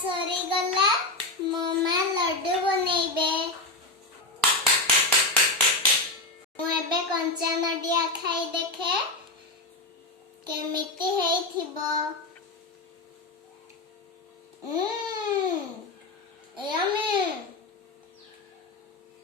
सरी गला मोमा लड्डू बनेबे मुबे कंचा नडिया खाई देखे केमिति हेई थिबो।